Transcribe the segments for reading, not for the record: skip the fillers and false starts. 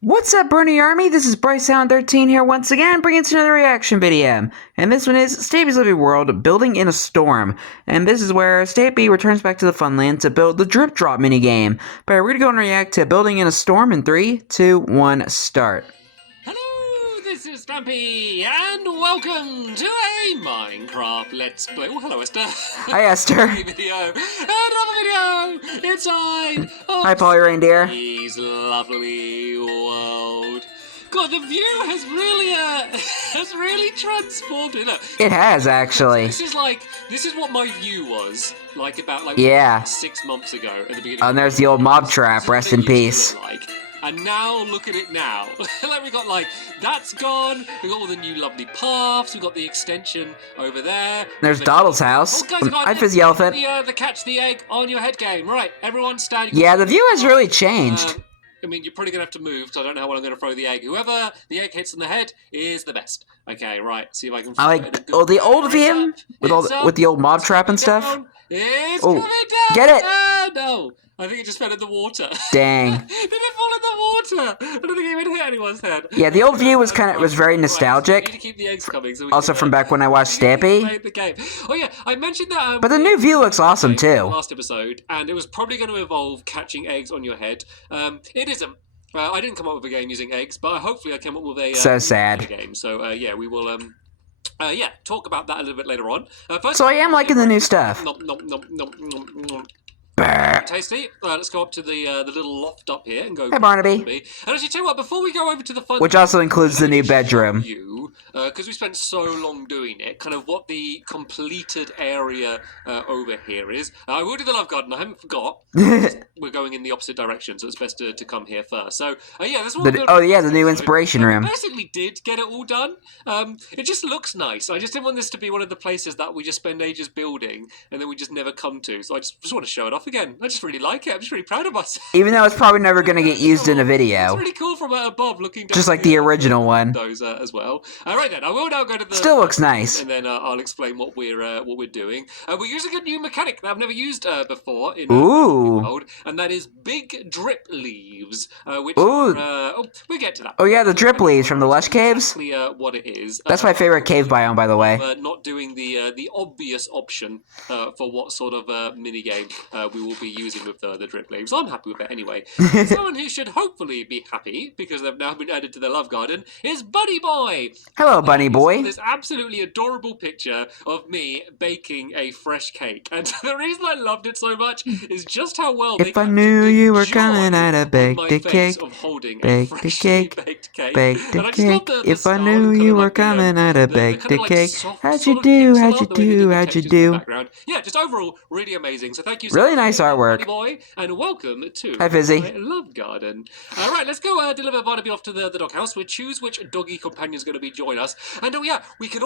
What's up, Bernie Army? This is BryceAllen13 here once again, bringing us another reaction video. And this one is Stampy's Living World, Building in a Storm. And this is where Stampy returns back to the Funland to build the Drip Drop minigame. But we're gonna go and react to Building in a Storm in 3, 2, 1, start. Hello, this is Stampy, and welcome to a Minecraft Let's Play. Oh, hello, Esther. Hi, Esther. Another video inside of Hi, Polly Reindeer. Stampy's lovely world. God, the view has really transformed it. Look, It has, actually. this is what my view was like about Yeah. 6 months ago at the beginning. Oh, and there's the old mob trap, rest in peace. And now look at it now. We got that's gone. We got all the new lovely paths. We got the extension over there. There's Doddle's house. Oh, guys, Hi, Fizzy Elephant. The catch the egg on your head game. Right, everyone stand. Yeah, the view has really changed. I mean, you're probably going to have to move because I don't know how I'm going to throw the egg. Whoever the egg hits on the head is the best. Okay, right. See if I can. I like the old view with the old mob trap and stuff. It's Oh, coming down. get it! No, I think it just fell in the water. Dang. Did it fall in the water? I don't think it even hit anyone's head. Yeah, the old view was very nostalgic. Right, so we need to keep the eggs coming so we Also can, from back when I watched Stampy. play the game. Oh yeah, I mentioned that. But the new view looks awesome too. Last episode, and it was probably going to involve catching eggs on your head. It isn't. I didn't come up with a game using eggs, but hopefully I came up with a So sad. game. So yeah, we will talk about that a little bit later on. First, So I am liking the new stuff. Nom, nom, nom, nom, nom, nom. Brr. Tasty. Let's go up to the little loft up here and go. Hey, Barnaby. And actually, tell you what, before we go over to the fun, Which also includes the new bedroom. Because we spent so long doing it, kind of what the completed area over here is. I will do the love garden. I haven't forgot. We're going in the opposite direction, so it's best to come here first. So yeah, this one. The new inspiration room. Basically, did get it all done. It just looks nice. I just didn't want this to be one of the places that we just spend ages building and then we just never come to. So I just want to show it off again. I just really like it. I'm just really proud of us. Even though it's probably never going to get used in a video. It's really cool from above looking down. Just like the original one. Those as well. All right then, I will now go to the. Still looks nice. And then I'll explain what we're doing. We're using a new mechanic that I've never used before in Ooh. mode, and that is big drip leaves. Which Ooh. we'll get to that. Oh yeah, the drip leaves from the Lush Caves. Exactly what it is. That's my favorite cave biome, by the way. Not doing the obvious option for what sort of mini game we will be using with the drip leaves. I'm happy with it anyway. Someone who should hopefully be happy because they've now been added to the love garden is Bunny Boy. Hello, Bunny Boy. This absolutely adorable picture of me baking a fresh cake, and the reason I loved it so much is just how well. If I knew you were coming, I'd have baked a cake. Baked a cake. Baked a cake. If I knew you were coming, I'd have baked a cake. How'd you do? How'd you do? How'd you do? Yeah, just overall really amazing. So thank you. Really nice artwork. Bunny Boy, and welcome to Hi, Fizzy. my love garden. All right, let's go deliver Barnaby off to the doghouse. We'll choose which doggy companion is going to be join us. And oh yeah, we can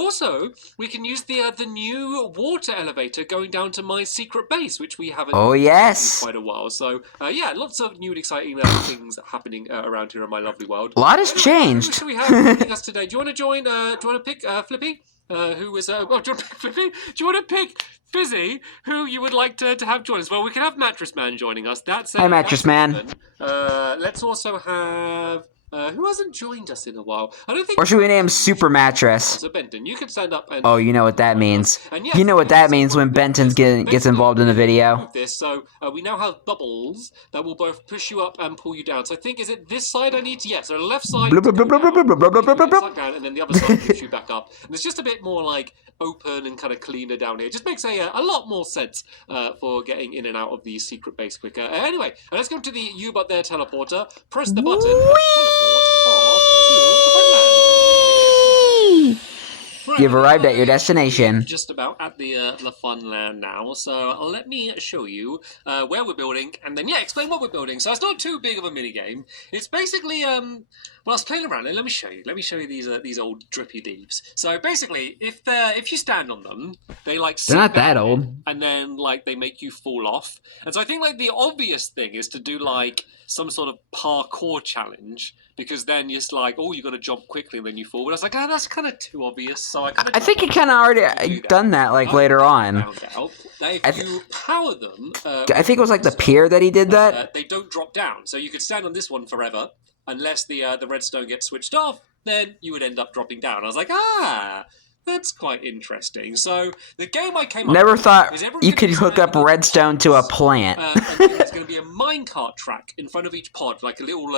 use the new water elevator going down to my secret base, which we haven't yes. in quite a while. So yeah, lots of new and exciting things happening around here in my lovely world. A lot has changed. Who we have joining us today? Do you want to join? Do you want to pick Flippy? Who is? Do you want to pick Flippy? Do you want to pick Fizzy? Who you would like to have join us? Well, we can have Mattress Man joining us. Hi, Mattress Man. Let's also have. Who hasn't joined us in a while? I don't think. Or should we name Super Mattress? So Benton, you can stand up and. Oh, you know what that means. And yes, You know what that means when Benton gets involved in the video. So we now have bubbles that will both push you up and pull you down. So I think, is it this side I need to? Yes. So the left side. Blub, blub, blub, blub, blub, blub, blub, blub, blub, blub. Down, and then the other side push you back up. And it's just a bit more like open and kind of cleaner down here. It just makes a lot more sense for getting in and out of the secret base quicker. Anyway, let's go to the U but there teleporter. Press the button. Teleport off to the Funland. You've arrived at your destination. Just about at the Funland now, so let me show you where we're building, and then explain what we're building. So it's not too big of a mini game. It's basically well, I was playing around, and let me show you. Let me show you these old drippy leaves. So basically, if you stand on them, they They're not that old. and then they make you fall off. And so I think the obvious thing is to do some sort of parkour challenge, because then it's oh, you got to jump quickly and then you fall. But I was like, that's kind of too obvious. So So I think he kind of already done that, like, later on. Found out that if you power them... I think it was, like, the pier that he did that. They don't drop down. So you could stand on this one forever. Unless the redstone gets switched off, then you would end up dropping down. I was like, that's quite interesting. So the game I came up Never with thought is you could hook up redstone to a plant. and there's going to be a minecart track in front of each pod, like a little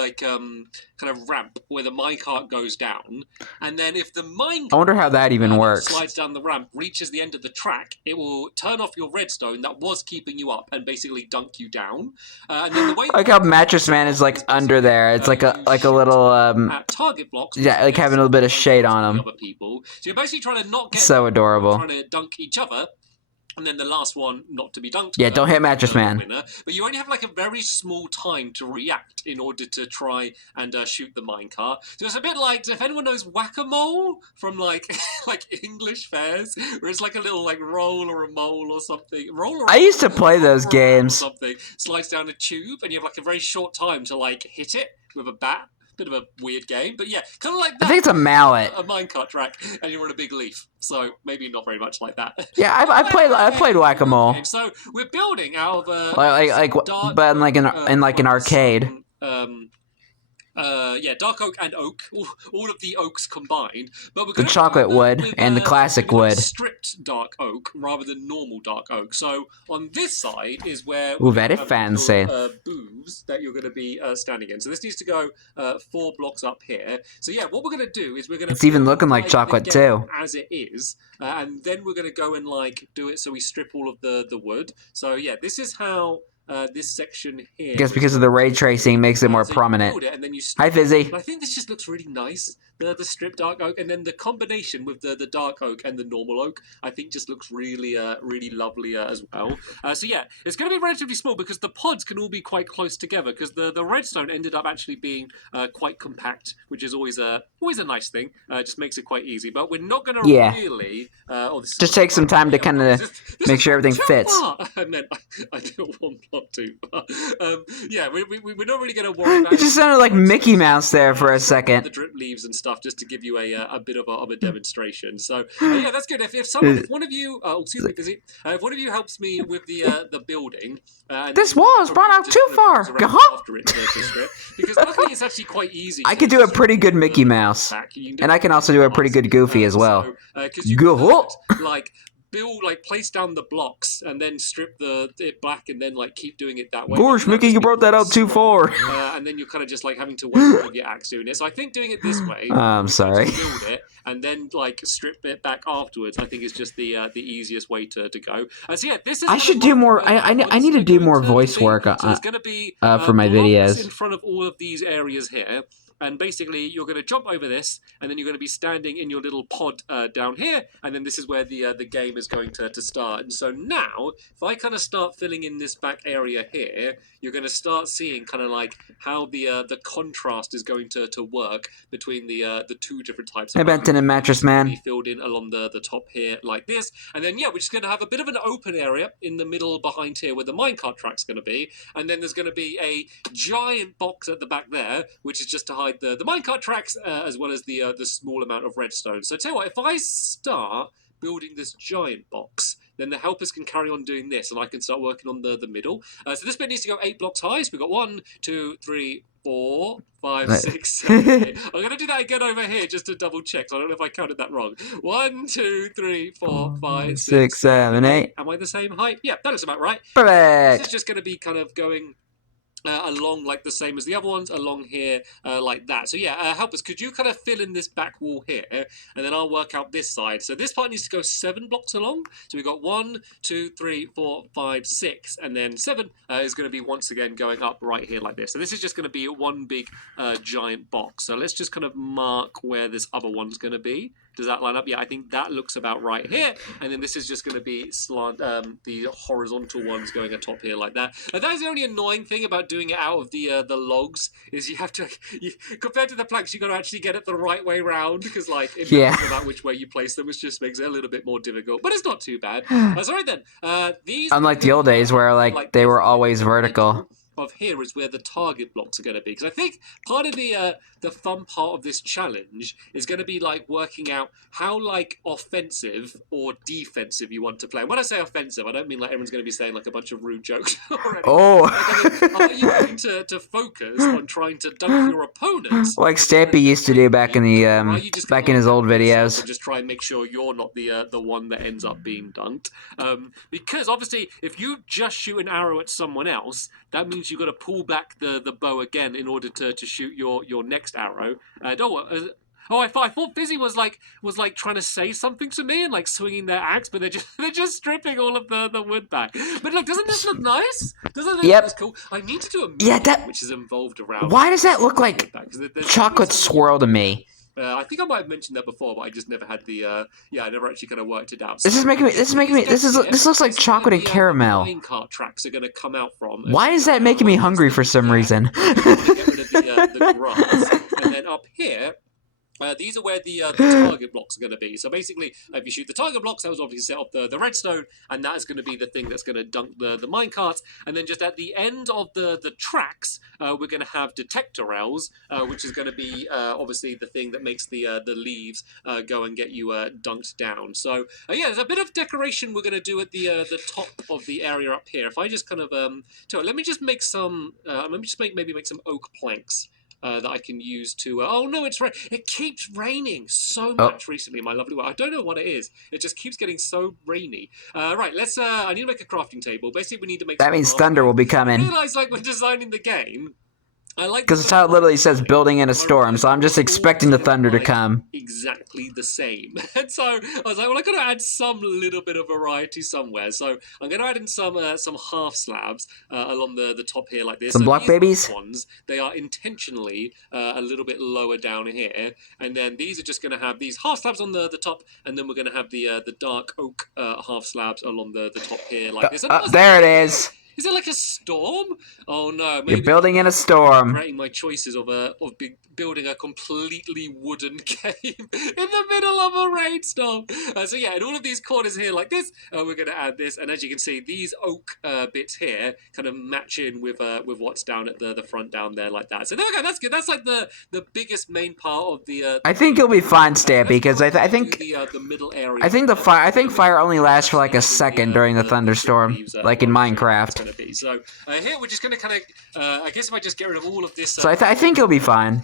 kind of ramp where the minecart goes down. And then if the minecart I wonder how that even works. Slides down the ramp, reaches the end of the track, it will turn off your redstone that was keeping you up and basically dunk you down. And then the way like how Mattress Man is like under there. It's like a little at target blocks. Yeah, like having a little bit of shade on him. Other people. So you're basically trying to not get so adorable. Trying to dunk each other. And then the last one not to be dunked. Yeah, don't hit Mattress Man. Winner. But you only have like a very small time to react in order to try and shoot the minecart. So it's a bit like, if anyone knows whack-a-mole from like like English fairs, where it's like a little like roll or a mole or something. I used to play those games. Or something slides down a tube, and you have like a very short time to like hit it with a bat. Bit of a weird game, but yeah, kind of like that. I think it's a mallet. A minecart track, and you're on a big leaf. So maybe not very much like that. Yeah, I played whack-a-mole. So we're building out of but in like an arcade. Dark oak and oak, all of the oaks combined. But we're the chocolate wood and the classic wood. Stripped dark oak rather than normal dark oak. So on this side is where very fancy. Booths that you're going to be standing in. So this needs to go 4 blocks up here. So yeah, what we're going to do is we're going to. It's even looking like chocolate too. As it is, and then we're going to go and like do it so we strip all of the wood. So yeah, this is how. This section here. I guess because of the ray tracing makes it more prominent. Hi, Fizzy. I think this just looks really nice. The strip dark oak, and then the combination with the dark oak and the normal oak, I think just looks really really lovely as well. So yeah, it's going to be relatively small because the pods can all be quite close together because the redstone ended up actually being quite compact, which is always a nice thing. Just makes it quite easy. But we're not going to really. Just take some time to kind of make sure everything fits. I meant I built one block too. Yeah, we're not really going to worry about. It just sounded like Mickey Mouse there for a second. The drip leaves and stuff, just to give you a bit of a demonstration. So yeah, that's good. If one of you, excuse me, Fizzy, if one of you helps me with the building, this wall is brought out too far. After it to strip, because luckily it's actually quite easy. I could do a pretty good Mickey Mouse, and I can also do a pretty good Goofy as well. Because you could, like. Place down the blocks and then strip it back and then like keep doing it that way. Gosh, Mickey, you brought that out too far. And then you're kind of just like having to wait for your axe doing it. So I think doing it this way, I'm sorry, build it and then like strip it back afterwards, I think is just the easiest way to go. So yeah, this is. I should do more. I need to do more voice work so it's gonna be for my videos in front of all of these areas here. And basically, you're going to jump over this, and then you're going to be standing in your little pod down here, and then this is where the game is going to start. And so now, if I kind of start filling in this back area here, you're going to start seeing kind of like how the contrast is going to work between the two different types of. Hey, Benton and Mattress Man. Be filled in along the top here like this, and then yeah, we're just going to have a bit of an open area in the middle behind here where the minecart track's going to be, and then there's going to be a giant box at the back there, which is just to hide the minecart tracks as well as the small amount of redstone. So tell you what, if I start building this giant box, then the helpers can carry on doing this, and I can start working on the middle. So this bit needs to go 8 blocks high. So we've got 1, 2, 3, 4, 5, 6, 7, 8. I'm going to do that again over here just to double check. So I don't know if I counted that wrong. 1, 2, 3, 4, 5, 6, 7, 8. Am I the same height? Yeah, that looks about right. Perfect. This is just going to be kind of going along like the same as the other ones, along here like that. So yeah, help us. Could you kind of fill in this back wall here, and then I'll work out this side. So this part needs to go 7 blocks along. So we've got 1, 2, 3, 4, 5, 6, and then 7 is going to be once again going up right here like this. So this is just going to be one big giant box. So let's just kind of mark where this other one's going to be. Does that line up? Yeah, I think that looks about right here. And then this is just going to be the horizontal ones going atop here like that. And that is the only annoying thing about doing it out of the logs, is you have to, compared to the planks, you've got to actually get it the right way round, because like, it matters about which way you place them, which just makes it a little bit more difficult. But it's not too bad. Sorry then. These unlike the old days where like they were always vertical. of here is where the target blocks are going to be, because I think part of the fun part of this challenge is going to be like working out how like offensive or defensive you want to play. And when I say offensive, I don't mean like everyone's going to be saying like a bunch of rude jokes or anything. Oh. Like, are you going to focus on trying to dunk your opponents, like Stampy used to do back in the back in his old videos. And just try and make sure you're not the one that ends up being dunked. Because obviously, if you just shoot an arrow at someone else, that means you've got to pull back the bow again in order to shoot your next arrow. I thought Fizzy was like trying to say something to me and like swinging their axe, but they're just stripping all of the wood back. But look, doesn't this look nice? Doesn't it look cool? I need to do a movie which is involved around. Why does that look like chocolate swirl to me? I think I might have mentioned that before, but I just never had the. I never actually kind of worked it out. This looks like chocolate and caramel. Minecart tracks are going to come out from. Why is that making me hungry for some reason? Get rid of the grass, and then up here. These are where the target blocks are going to be. So basically, if you shoot the target blocks, that was obviously set off the redstone, and that is going to be the thing that's going to dunk the minecarts. And then just at the end of the tracks, we're going to have detector rails, which is going to be obviously the thing that makes the leaves go and get you dunked down. So there's a bit of decoration we're going to do at the top of the area up here. If I just kind of let me just make some. Maybe make some oak planks. That I can use to... oh, no, it keeps raining so much recently in my lovely world. I don't know what it is. It just keeps getting so rainy. Right, let's... I need to make a crafting table. Basically, we need to make... That means thunder will be coming. I realize, like, when designing the game... Because it's how it literally says building in a storm, so I'm just expecting the thunder to come. Exactly the same. And so I was like, well, I've got to add some little bit of variety somewhere. So I'm going to add in some half slabs along the top here like this. Some block babies? Ones, they are intentionally a little bit lower down here. And then these are just going to have these half slabs on the top, and then we're going to have the dark oak half slabs along the top here like this. There it is. Is it like a storm? Oh no! Maybe you're building in a storm. Regretting my choices of building a completely wooden game in the middle of a rainstorm. So yeah, in all of these corners here like this, we're going to add this, and as you can see, these oak bits here kind of match in with what's down at the front down there like that. So there we go. That's good. That's like the biggest main part of the. I think you'll be fine, Stampy, because I think the middle area. I think fire only lasts for like a second during the thunderstorm, like in Minecraft. Be. So here we're just going to kind of, I guess if I just get rid of all of this... so I think you'll be fine.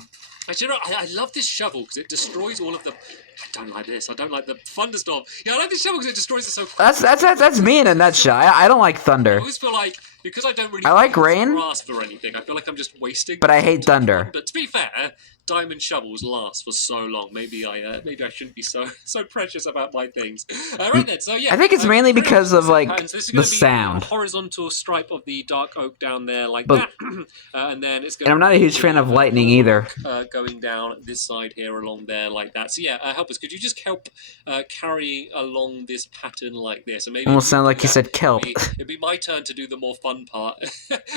Actually, you know, I love this shovel because it destroys all of the... I don't like this. I don't like the thunderstorm. Yeah, I like this shovel because it destroys it so quickly. That's me in a nutshell. I don't like thunder. I always feel like, because I don't really... I like rain. ...grasp or anything, I feel like I'm just wasting... But I hate thunder. But to be fair, diamond shovels last for so long. Maybe I shouldn't be so precious about my things. Right then, so yeah. I think it's mainly because of like the sound. A horizontal stripe of the dark oak down there like that, and then it's going. And I'm not a huge fan of lightning either. Going down this side here along there like that. So yeah, help us. Could you just help carry along this pattern like this? And maybe almost sound like you said kelp. It'd be my turn to do the more fun part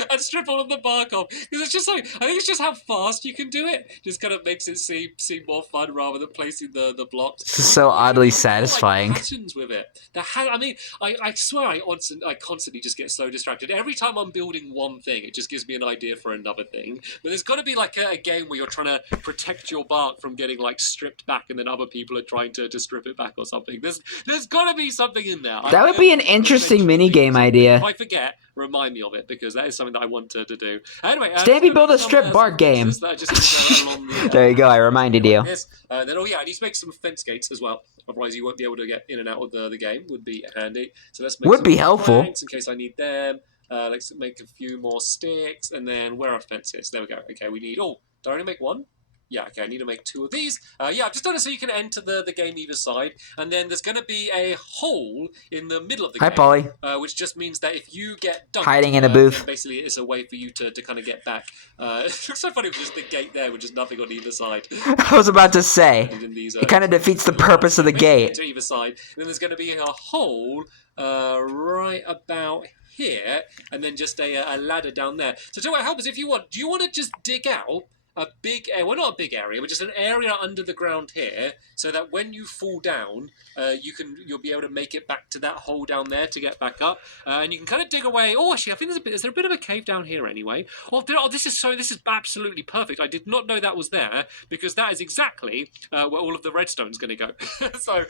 and strip all of the bark off because it's just like I think it's just how fast you can do it. Just kind of makes it seem more fun rather than placing the blocks. This is so oddly satisfying. Like patterns with it. I swear I constantly just get so distracted. Every time I'm building one thing, it just gives me an idea for another thing. But there's got to be like a game where you're trying to protect your bark from getting like stripped back, and then other people are trying to strip it back or something. There's got to be something in there. That would be an interesting mini game idea. If I forget, remind me of it because that is something that I want to do. Anyway, Stampy build a strip bark game. There you go. I reminded you. Then I need to make some fence gates as well. Otherwise, you won't be able to get in and out of the game. Would be handy. So let's make would be helpful in case I need them. Let's make a few more sticks, and then where are fences? There we go. Okay, we need. Oh, do I only make one? Yeah, okay, I need to make two of these. I've just done it so you can enter the game either side. And then there's going to be a hole in the middle of the game. Hi, Polly. Which just means that if you get dunked... hiding in a booth. Basically, it's a way for you to kind of get back. It looks so funny with just the gate there with just nothing on either side. I was about to say, it kind of defeats the purpose of the gate. To either side. And then there's going to be a hole right about here. And then just a ladder down there. So to help us if you want. Do you want to just dig out a big area, well, not a big area, but just an area under the ground here, so that when you fall down, you'll be able to make it back to that hole down there to get back up, and you can kind of dig away. Oh, actually, I think is there a bit of a cave down here anyway? This is absolutely perfect. I did not know that was there, because that is exactly where all of the redstone's going to go. So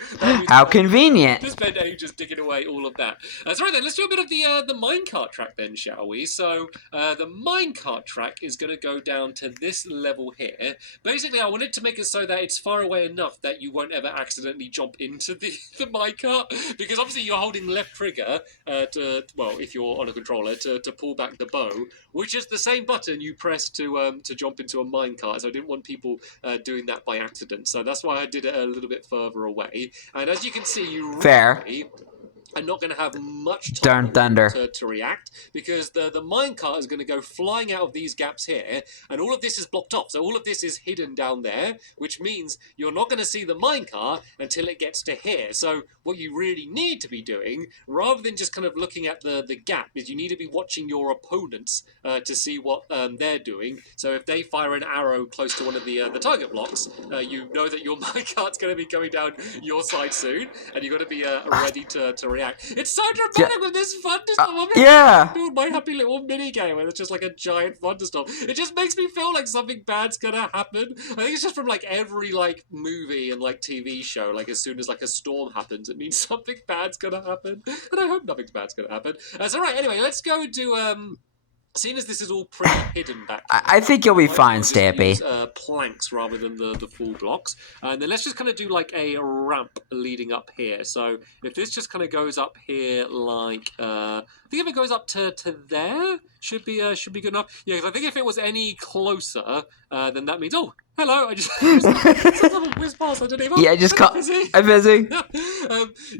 How convenient. Just spend ages digging away all of that. So right then, let's do a bit of the minecart track then, shall we? So the minecart track is going to go down to this level here. Basically, I wanted to make it so that it's far away enough that you won't ever accidentally jump into the minecart, because obviously you're holding left trigger if you're on a controller, to pull back the bow, which is the same button you press to jump into a minecart. So I didn't want people doing that by accident. So that's why I did it a little bit further away. And as you can see, you really are not going to have much time to react, because the minecart is going to go flying out of these gaps here, and all of this is blocked off. So all of this is hidden down there, which means you're not going to see the minecart until it gets to here. So what you really need to be doing, rather than just kind of looking at the gap, is you need to be watching your opponents to see what they're doing. So if they fire an arrow close to one of the target blocks, you know that your minecart's going to be coming down your side soon, and you've got to be ready to react. It's so dramatic with this thunderstorm. I'm doing my happy little mini game where it's just like a giant thunderstorm. It just makes me feel like something bad's gonna happen. I think it's just from like every like movie and like TV show. Like as soon as like a storm happens, it means something bad's gonna happen. And I hope nothing bad's gonna happen. So right, anyway, let's go and do seeing as this is all pretty hidden back here, I think you'll be fine, Stampy. Use, planks rather than the full blocks. And then let's just kind of do like a ramp leading up here. So if this just kind of goes up here like, I think if it goes up to there, should be good enough. Yeah, because I think if it was any closer, then that means, oh, hello, I just whiz past underneath. Yeah, I just caught. I'm busy.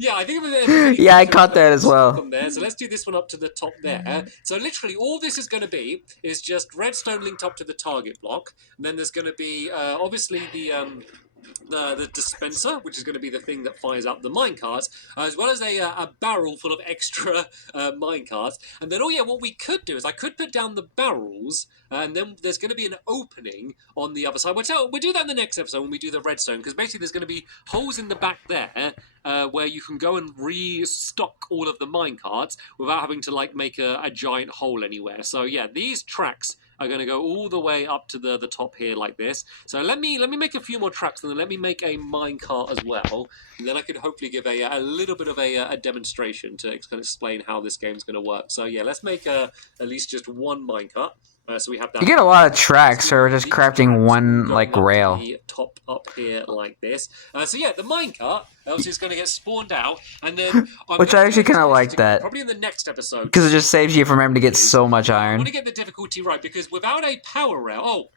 Yeah, I think it was. Yeah, I caught that as well. From there, so let's do this one up to the top there. So literally, all this is going to be is just redstone linked up to the target block, and then there's going to be obviously the dispenser, which is going to be the thing that fires up the minecarts, as well as a barrel full of extra minecarts. And then, what we could do is I could put down the barrels, and then there's going to be an opening on the other side. We'll do that in the next episode when we do the redstone, because basically there's going to be holes in the back there where you can go and restock all of the minecarts without having to like make a giant hole anywhere. So yeah, these tracks are going to go all the way up to the top here like this. So let me make a few more tracks, and then let me make a minecart as well, and then I could hopefully give a little bit of a demonstration to kind of explain how this game's going to work. So yeah, let's make at least just one minecart. So we have that. You get a lot of tracks, so we're just crafting one like rail. Top up here like this. So yeah, the minecart obviously is going to get spawned out, and then which I actually kind of like that. Probably in the next episode, because it just saves you from having to get so much iron. I want to get the difficulty right, because without a power rail,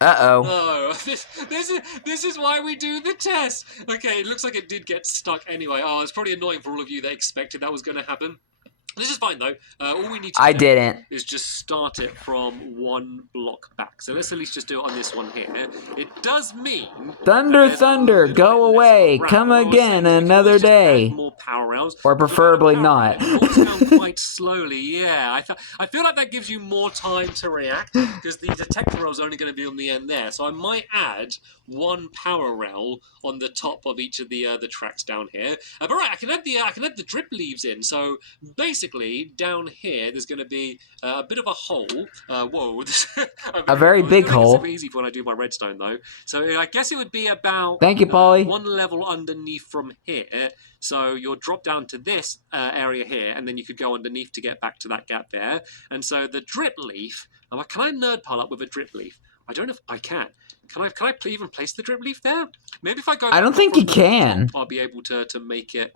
Uh-oh. This is why we do the test. Okay, it looks like it did get stuck anyway. Oh, it's probably annoying for all of you that expected that was going to happen. This is fine though. All we need to do is just start it from one block back. So let's at least just do it on this one here. It does mean thunder, go away, come again another day. More power rails, or preferably not. Down quite slowly. Yeah, I feel like that gives you more time to react, because the detector rail is only going to be on the end there. So I might add one power rail on the top of each of the tracks down here. But right, I can add the drip leaves in. So basically, down here, there's going to be a bit of a hole. Whoa. A very big hole. It's easy for when I do my redstone, though. So I guess it would be about Thank you, Polly. One level underneath from here. So you'll drop down to this area here, and then you could go underneath to get back to that gap there. And so the drip leaf, can I nerd pile up with a drip leaf? I don't know if I can. Can I even place the drip leaf there? Maybe if I go. I don't think you can. I'll be able to make it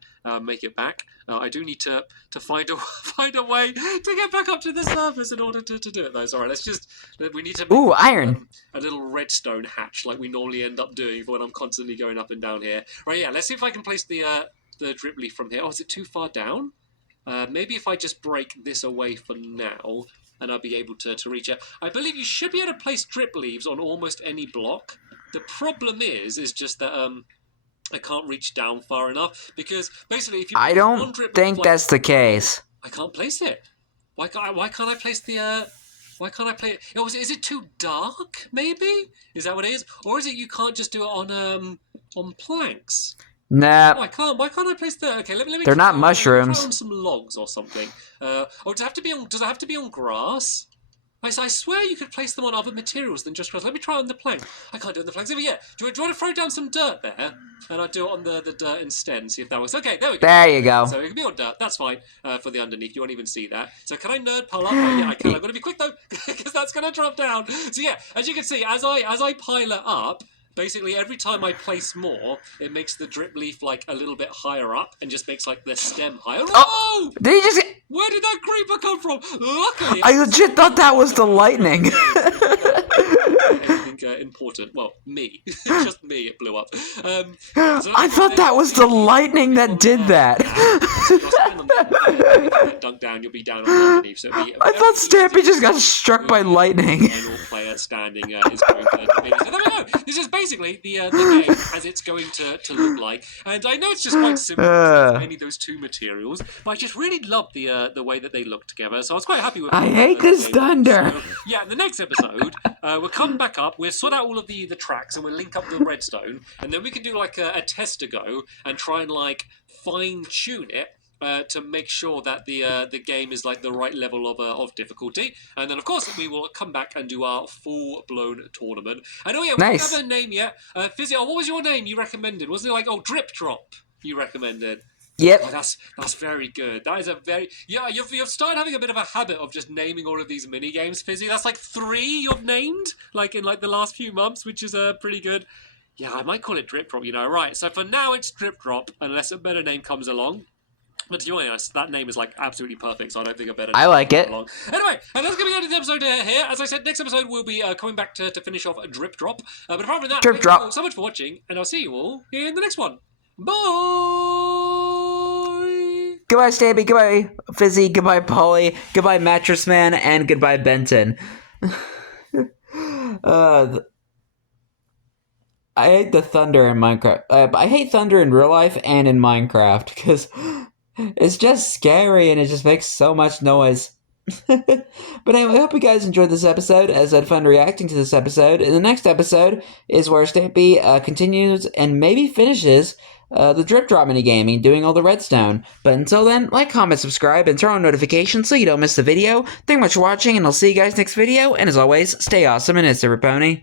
back. I do need to find a way to get back up to the surface in order to do it though. So, all right, we need to make iron. A little redstone hatch like we normally end up doing for when I'm constantly going up and down here. Right, yeah. Let's see if I can place the drip leaf from here. Oh, is it too far down? Maybe if I just break this away for now, and I'll be able to reach it. I believe you should be able to place drip leaves on almost any block. The problem is just that I can't reach down far enough, because basically if you I don't think that's the case. I can't place it. Why can't I place the Why can't I play it? Oh, is it too dark? Maybe is that what it is, or is it you can't just do it on planks? Nah, Oh, I can't. Why can't I place the? Okay, let me. they're not Let me mushrooms. try on some logs or something. Oh, does it have to be on? Does it have to be on grass? I swear you could place them on other materials than just grass. Let me try on the plank. I can't do it on the planks. But yeah, do you want to throw down some dirt there? And I'll do it on the dirt instead and see if that works. Okay, there we go. There you go. So it can be on dirt. That's fine for the underneath. You won't even see that. So can I nerd pile up? Oh, yeah, I can. I've got to be quick though, because that's going to drop down. So yeah, as you can see, as I pile it up, basically every time I place more, it makes the drip leaf like a little bit higher up and just makes like the stem higher. Oh! Did he just... Where did that creeper come from? Luckily, I legit thought that was the lightning. Anything important? Well, me. Just me, it blew up. I thought that was the lightning that did that. Dunk down, you'll be down on the underneath. So I thought Stampy just got struck by lightning. Final player standing is going to so there we go. This is basically the game as it's going to look like. And I know it's just quite simple to any of those two materials, but I just really love the way that they look together. So I was quite happy with. I hate this thunder. So, yeah, in the next episode, we'll come back up. We'll sort out all of the tracks and we'll link up the redstone, and then we can do like a test to go and try and like fine tune it. To make sure that the game is like the right level of difficulty, and then of course we will come back and do our full-blown tournament. And oh yeah, we don't have a name yet. Fizzy, what was your name you recommended? Wasn't it like Drip Drop you recommended? Yep. Oh, that's very good. That is a very You've started having a bit of a habit of just naming all of these mini games, Fizzy. That's like 3 you've named like in like the last few months, which is pretty good. Yeah, I might call it Drip Drop. Right? So for now it's Drip Drop, unless a better name comes along. But to be honest, that name is like absolutely perfect, so I don't think a better name. I like it. Along. Anyway, and that's going to be the end of the episode here. As I said, next episode we'll be coming back to finish off Drip Drop. But apart from that, Drip Drop. Thank you all so much for watching, and I'll see you all in the next one. Bye! Goodbye, Stampy. Goodbye, Fizzy. Goodbye, Polly. Goodbye, Mattress Man. And goodbye, Benton. I hate the thunder in Minecraft. I hate thunder in real life and in Minecraft because it's just scary and it just makes so much noise. But anyway, I hope you guys enjoyed this episode, as I had fun reacting to this episode. And the next episode is where Stampy continues and maybe finishes the Drip Drop minigaming, doing all the redstone. But until then, like, comment, subscribe, and turn on notifications so you don't miss the video. Thank you much for watching, and I'll see you guys next video. And as always, stay awesome and it's Super Pony.